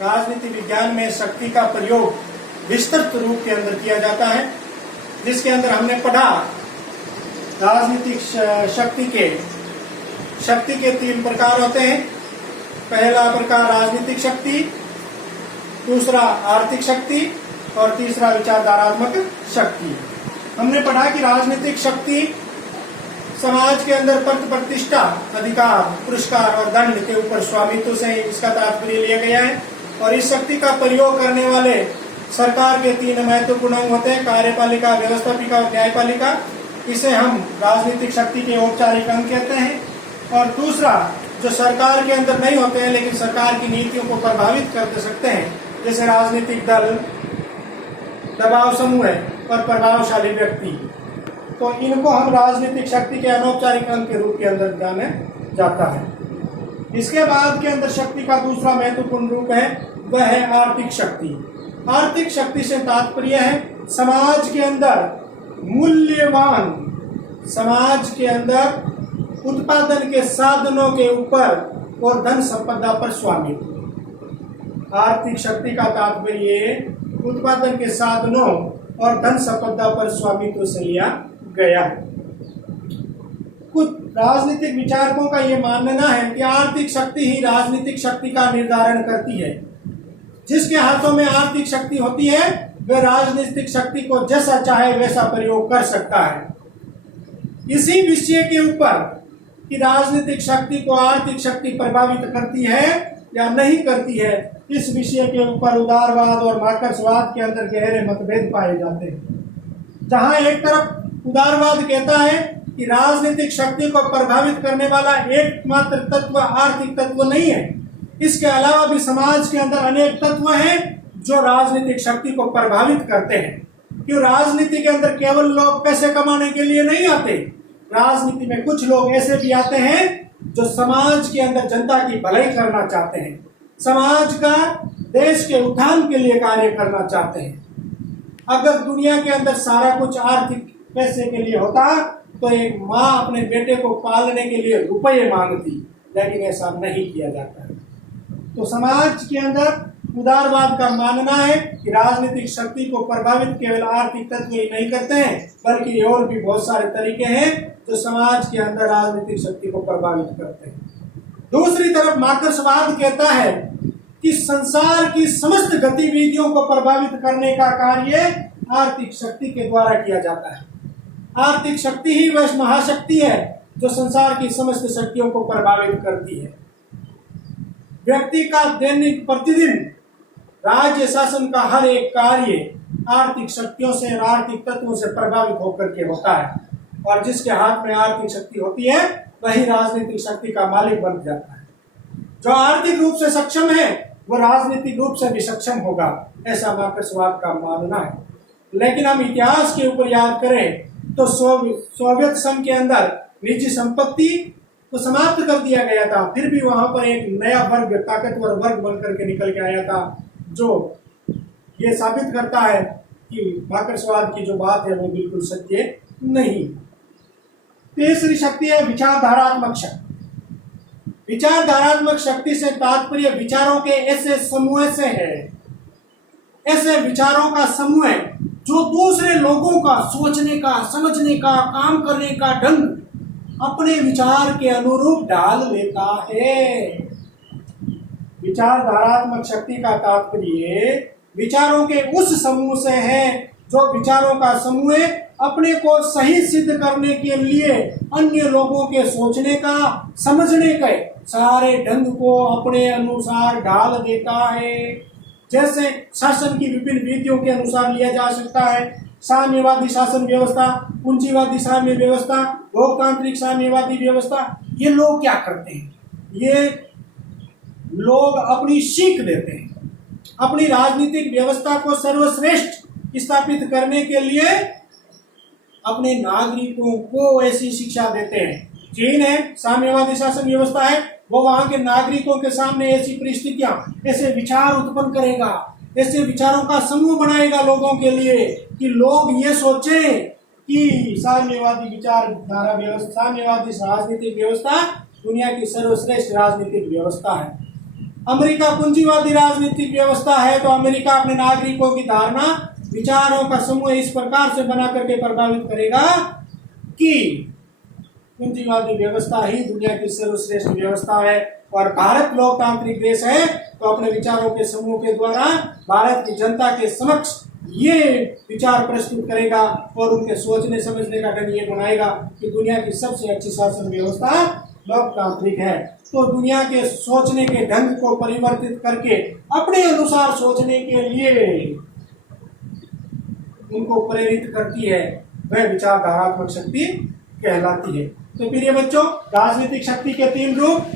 राजनीति विज्ञान में शक्ति का प्रयोग विस्तृत रूप के अंदर किया जाता है, जिसके अंदर हमने पढ़ा राजनीतिक शक्ति के 3 प्रकार होते हैं। पहला प्रकार राजनीतिक शक्ति, दूसरा आर्थिक शक्ति और तीसरा विचारधारात्मक शक्ति। हमने पढ़ा कि राजनीतिक शक्ति समाज के अंदर पद प्रतिष्ठा, अधिकार, पुरस्कार और दंड के ऊपर स्वामित्व से इसका तात्पर्य लिया गया है। और इस शक्ति का प्रयोग करने वाले सरकार के 3 महत्वपूर्ण अंग होते हैं, कार्यपालिका, व्यवस्थापिका और न्यायपालिका। इसे हम राजनीतिक शक्ति के औपचारिक अंग कहते हैं। और दूसरा जो सरकार के अंदर नहीं होते हैं लेकिन सरकार की नीतियों को प्रभावित कर सकते हैं, जैसे राजनीतिक दल, दबाव समूह और प्रभावशाली व्यक्ति, तो इनको हम राजनीतिक शक्ति के अनौपचारिक अंग के रूप के अंदर जाना जाता है। इसके बाद के अंदर शक्ति का दूसरा महत्वपूर्ण रूप है, वह है आर्थिक शक्ति। आर्थिक शक्ति से तात्पर्य है समाज के अंदर मूल्यवान, समाज के अंदर उत्पादन के साधनों के ऊपर और धन संपदा पर स्वामित्व। आर्थिक शक्ति का तात्पर्य उत्पादन के साधनों और धन संपदा पर स्वामित्व से लिया गया है। कुछ राजनीतिक विचारकों का यह मानना है कि आर्थिक शक्ति ही राजनीतिक शक्ति का निर्धारण करती है। जिसके हाथों में आर्थिक शक्ति होती है वह राजनीतिक शक्ति को जैसा चाहे वैसा प्रयोग कर सकता है। इसी विषय के ऊपर कि राजनीतिक शक्ति को आर्थिक शक्ति प्रभावित करती है या नहीं करती है, इस विषय के ऊपर उदारवाद और मार्क्सवाद के अंदर गहरे मतभेद पाए जाते हैं। जहां एक तरफ उदारवाद कहता है कि राजनीतिक शक्ति को प्रभावित करने वाला एकमात्र तत्व आर्थिक तत्व नहीं है, इसके अलावा भी समाज के अंदर अनेक तत्व हैं जो राजनीतिक शक्ति को प्रभावित करते हैं। क्यों राजनीति के अंदर केवल लोग पैसे कमाने के लिए नहीं आते, राजनीति में कुछ लोग ऐसे भी आते हैं जो समाज के अंदर जनता की भलाई करना चाहते हैं, समाज का, देश के उत्थान के लिए कार्य करना चाहते हैं। अगर दुनिया के अंदर सारा कुछ आर्थिक पैसे के लिए होता तो एक माँ अपने बेटे को पालने के लिए रुपये मांगती, लेकिन ऐसा नहीं किया जाता है। तो समाज के अंदर उदारवाद का मानना है कि राजनीतिक शक्ति को प्रभावित केवल आर्थिक तत्व ही नहीं करते हैं, बल्कि और भी बहुत सारे तरीके हैं जो समाज के अंदर राजनीतिक शक्ति को प्रभावित करते हैं। दूसरी तरफ मार्क्सवाद कहता है कि संसार की समस्त गतिविधियों को प्रभावित करने का कार्य आर्थिक शक्ति के द्वारा किया जाता है। आर्थिक शक्ति ही वह महाशक्ति है जो संसार की समस्त शक्तियों को प्रभावित करती है। व्यक्ति का दैनिक प्रतिदिन राज्य शासन का हर एक कार्य आर्थिक शक्तियों से, आर्थिक तत्वों से प्रभावित होकर के होता है, और जिसके हाथ में आर्थिक शक्ति होती है वही राजनीतिक शक्ति का मालिक बन जाता है। जो आर्थिक रूप से सक्षम है वो राजनीतिक रूप से भी सक्षम होगा, ऐसा मार्क्सवाद का मानना है। लेकिन हम इतिहास के ऊपर याद करें तो सोवियत संघ के अंदर निजी संपत्ति तो समाप्त कर दिया गया था, फिर भी वहां पर एक नया वर्ग, ताकतवर वर्ग बनकर के निकल के आया था, जो ये साबित करता है कि मार्क्सवाद की जो बात है वो बिल्कुल सत्य नहीं। तीसरी शक्ति है विचारधारात्मक शक्ति। विचारधारात्मक शक्ति से तात्पर्य विचारों के ऐसे समूह से है, ऐसे विचारों का समूह जो दूसरे लोगों का सोचने का, समझने का, काम करने का ढंग अपने विचार के अनुरूप डाल लेता है। विचारधारात्मक शक्ति का तात्पर्य विचारों के उस समूह से है जो विचारों का समूह अपने को सही सिद्ध करने के लिए अन्य लोगों के सोचने का, समझने के सारे ढंग को अपने अनुसार डाल देता है। जैसे शासन की विभिन्न विधियों के अनुसार लिया जा सकता है, साम्यवादी शासन व्यवस्था, पूंजीवादी साम्य व्यवस्था, लोकतांत्रिक साम्यवादी व्यवस्था। ये लोग क्या करते हैं, ये लोग अपनी सीख देते हैं, अपनी राजनीतिक व्यवस्था को सर्वश्रेष्ठ स्थापित करने के लिए अपने नागरिकों को ऐसी शिक्षा देते हैं। चीन है, साम्यवादी शासन व्यवस्था है, वो वहां के नागरिकों के सामने ऐसी परिस्थितियां, ऐसे विचार उत्पन्न करेगा, ऐसे विचारों का समूह बनाएगा लोगों के लिए कि लोग ये सोचें कि साम्यवादी विचारधारा व्यवस्था, साम्यवादी राजनीतिक व्यवस्था दुनिया की सर्वश्रेष्ठ राजनीतिक व्यवस्था है। अमेरिका पूंजीवादी राजनीतिक व्यवस्था है तो अमेरिका अपने नागरिकों की धारणा विचारों का समूह इस प्रकार से बना करके प्रभावित करेगा कि पूंजीवादी व्यवस्था ही दुनिया की सर्वश्रेष्ठ व्यवस्था है और भारत लोकतांत्रिक देश है तो अपने विचारों के समूह के द्वारा भारत की जनता के समक्ष ये विचार प्रस्तुत करेगा और उनके सोचने समझने का ढंग ये बनाएगा कि दुनिया की सबसे अच्छी शासन व्यवस्था लोकतांत्रिक है। तो दुनिया के सोचने के ढंग को परिवर्तित करके अपने अनुसार सोचने के लिए उनको प्रेरित करती है, वह विचारधारात्मक शक्ति कहलाती है। तो प्रिय बच्चों, राजनीतिक शक्ति के 3 रूप,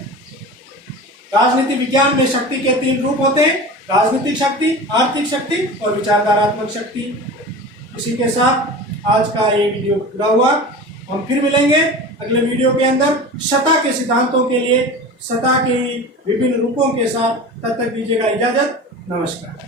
राजनीति विज्ञान में शक्ति के 3 रूप होते हैं, राजनीतिक शक्ति, आर्थिक शक्ति और विचारधारात्मक शक्ति। इसी के साथ आज का ये वीडियो पूरा हुआ। हम फिर मिलेंगे अगले वीडियो के अंदर सत्ता के सिद्धांतों के लिए, सत्ता के विभिन्न रूपों के साथ। तब तक दीजिएगा इजाजत। नमस्कार।